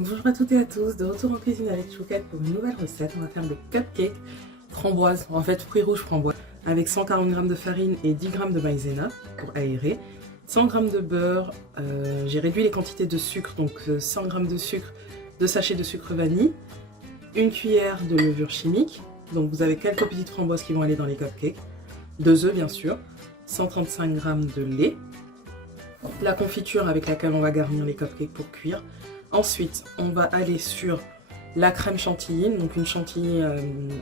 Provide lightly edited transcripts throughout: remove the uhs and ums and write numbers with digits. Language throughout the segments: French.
Bonjour à toutes et à tous, de retour en cuisine avec Chouquette pour une nouvelle recette. On va faire des cupcakes framboises, en fait fruits rouges framboises, avec 140 g de farine et 10 g de maïzena pour aérer, 100 g de beurre, j'ai réduit les quantités de sucre, donc 100 g de sucre, 2 sachets de sucre vanille, une cuillère de levure chimique, donc vous avez quelques petites framboises qui vont aller dans les cupcakes, 2 œufs bien sûr, 135 g de lait, la confiture avec laquelle on va garnir les cupcakes pour cuire. Ensuite, on va aller sur la crème chantilly, donc une chantilly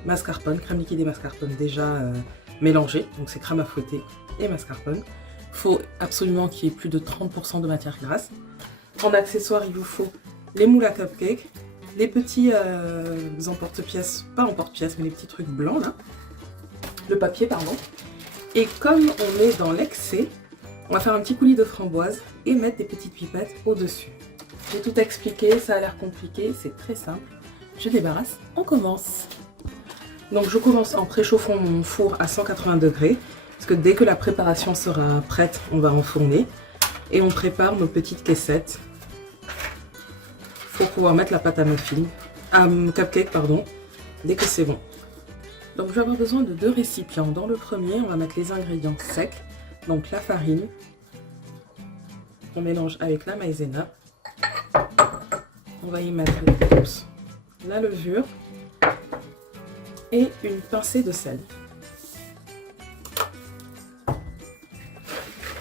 mascarpone, crème liquide et mascarpone déjà mélangée, donc c'est crème à fouetter et mascarpone. Il faut absolument qu'il y ait plus de 30% de matière grasse. En accessoire, il vous faut les moules à cupcakes, les petits emporte-pièces, pas emporte-pièces, mais les petits trucs blancs là, le papier pardon. Et comme on est dans l'excès, on va faire un petit coulis de framboise et mettre des petites pipettes au-dessus. J'ai tout expliqué, ça a l'air compliqué, c'est très simple. Je débarrasse, on commence. Donc je commence en préchauffant mon four à 180 degrés, parce que dès que la préparation sera prête, on va enfourner. Et on prépare nos petites caissettes pour pouvoir mettre la pâte à muffin, cupcake pardon, dès que c'est bon. Donc je vais avoir besoin de 2 récipients. Dans le premier, on va mettre les ingrédients secs, donc la farine, on mélange avec la maïzena. On va y mettre la levure et une pincée de sel.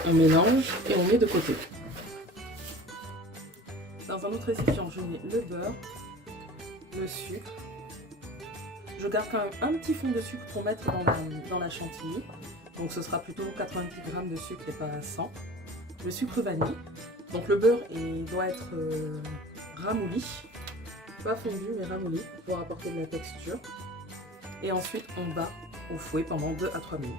On mélange et on met de côté. Dans un autre récipient, je mets le beurre, le sucre. Je garde quand même un petit fond de sucre pour mettre dans la chantilly. Donc ce sera plutôt 90 g de sucre et pas 100. Le sucre vanille. Donc le beurre doit être ramolli, pas fondu mais ramolli pour apporter de la texture. Et ensuite on bat au fouet pendant 2 à 3 minutes.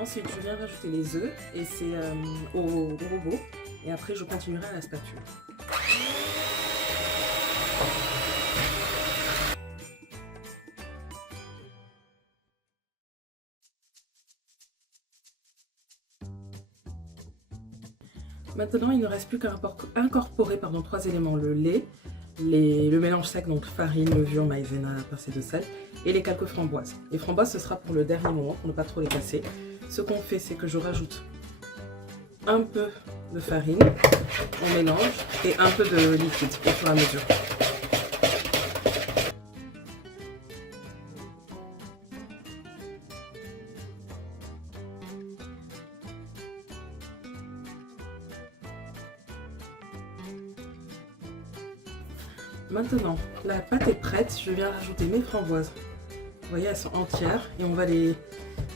Ensuite je viens rajouter les œufs et c'est au robot et après je continuerai à la spatule. Maintenant, il ne reste plus qu'à incorporer 3 éléments, le lait, le mélange sec, donc farine, levure, maïzena, pincée de sel, et les quelques framboises. Les framboises, ce sera pour le dernier moment, pour ne pas trop les casser. Ce qu'on fait, c'est que je rajoute un peu de farine, on mélange, et un peu de liquide au fur et à mesure. Maintenant, la pâte est prête, je viens rajouter mes framboises. Vous voyez, elles sont entières et on va les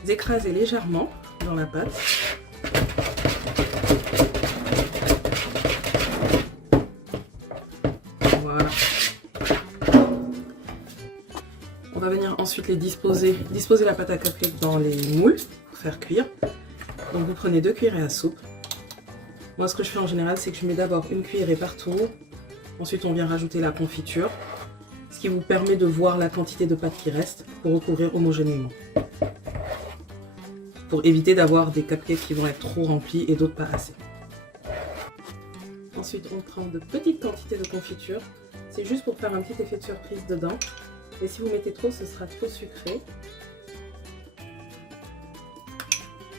écraser légèrement dans la pâte. Voilà. On va venir ensuite les disposer la pâte à cupcake dans les moules pour faire cuire. Donc vous prenez 2 cuillerées à soupe. Moi, ce que je fais en général, c'est que je mets d'abord une cuillerée par tour. Ensuite, on vient rajouter la confiture, ce qui vous permet de voir la quantité de pâte qui reste pour recouvrir homogénément. Pour éviter d'avoir des cupcakes qui vont être trop remplis et d'autres pas assez. Ensuite, on prend de petites quantités de confiture. C'est juste pour faire un petit effet de surprise dedans. Et si vous mettez trop, ce sera trop sucré.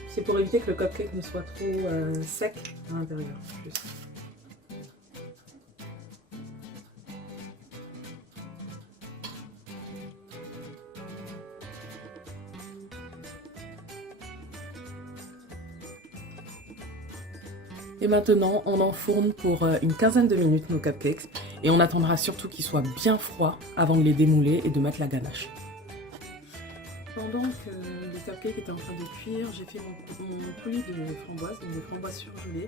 C'est pour éviter que le cupcake ne soit trop sec à l'intérieur. Et maintenant, on enfourne pour une quinzaine de minutes nos cupcakes. Et on attendra surtout qu'ils soient bien froids avant de les démouler et de mettre la ganache. Pendant que les cupcakes étaient en train de cuire, j'ai fait mon coulis de framboises, donc des framboises surgelées,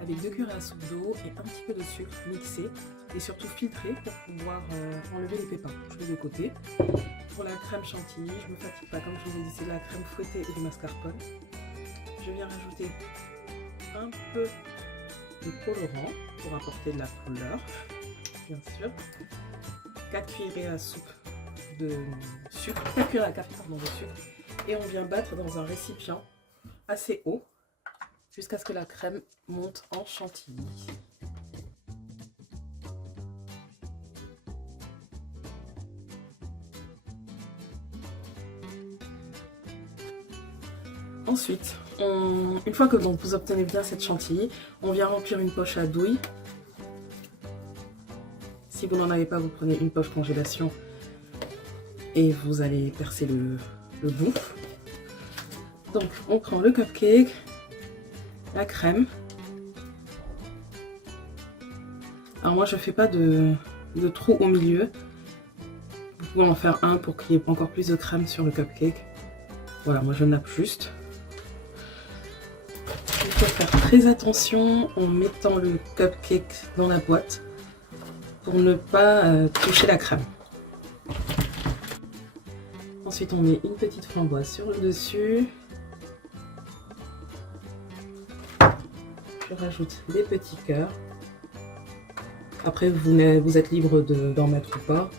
avec 2 cuillerées à soupe d'eau et un petit peu de sucre mixé et surtout filtré pour pouvoir enlever les pépins. Je mets de côté. Pour la crème chantilly, je ne me fatigue pas, comme je vous ai dit, c'est de la crème fouettée et du mascarpone. Je viens rajouter un peu de colorant pour apporter de la couleur, bien sûr. 4 cuillerées à soupe de sucre, 4 cuillères à café pardon, de sucre. Et on vient battre dans un récipient assez haut jusqu'à ce que la crème monte en chantilly. Ensuite, une fois que vous obtenez bien cette chantilly, on vient remplir une poche à douille. Si vous n'en avez pas, vous prenez une poche congélation et vous allez percer le bout. Donc on prend le cupcake, la crème. Alors moi je fais pas de trou au milieu. Vous pouvez en faire un pour qu'il y ait encore plus de crème sur le cupcake. Voilà, moi je nappe juste. Il faut faire très attention en mettant le cupcake dans la boîte pour ne pas toucher la crème. Ensuite on met une petite framboise sur le dessus. Je rajoute des petits cœurs. Après vous êtes libre d'en mettre ou pas.